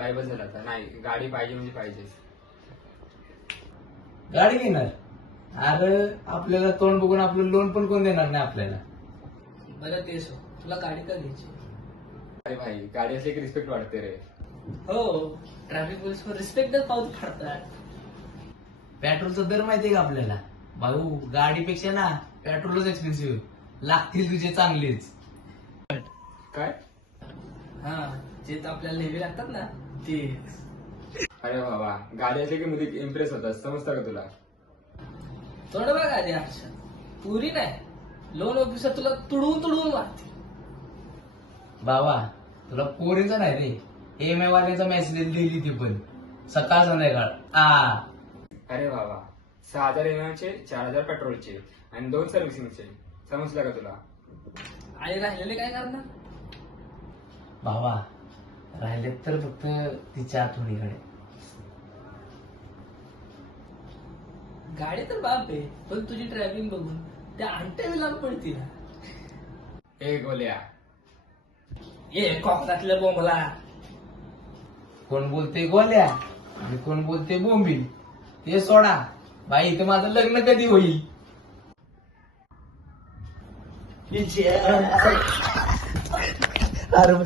Bye बस झाला आता. नाही, गाडी पाहिजे म्हणजे पाहिजे. गाडी घेणार? अरे आपल्याला तोंड बघून आपलं लोन पण कोण देणार नाही आपल्याला. बरं ते सो, तुला गाडी का घ्यायची? अरे भाई, गाडी असली की रिस्पेक्ट वाढते रे. हो, ट्रॅफिक पोलीस रिस्पेक्टच पावती फाडतात. पेट्रोलचा दर माहितीये का आपल्याला? भाऊ गाडीपेक्षा ना पेट्रोलच एक्सपेन्सिव्ह. लागतील तुझे चांगलेच. काय? हा, जे तर आपल्याला नेहमी लागतात ना ते. अरे बाबा, गाडी असली की मध्ये इम्प्रेस होतात, समजतं का तुला? थोडं बघ आधी अक्षर, पुरी नाही लोन ऑफिसर तुला तुडवून तुडवून मारते. बाबा तुला पोरीचा नाही रे, EMI वाल्याचा मेसेज दिली ती पण सकाळ संध्याकाळ. अरे बाबा, 6,000 EMI चे, 4,000 पेट्रोलचे आणि 2 सर्व्हिसिंगचे. समजलं का तुला? आणि राहिलेले काय करणार? बाबा राहिले तर फक्त तिच्या आठवणीकडे. गाडी तर बाप आहे, पण तुझी ड्रायव्हिंग बघून त्या आणट्याच लांब पडतील. ए गोल्या, ये कोकणातल्या बोंबला. कोण बोलते गोल्या आणि कोण बोलते बोंबील ते सोडा. बाई इथं माझं लग्न कधी होईल? अरे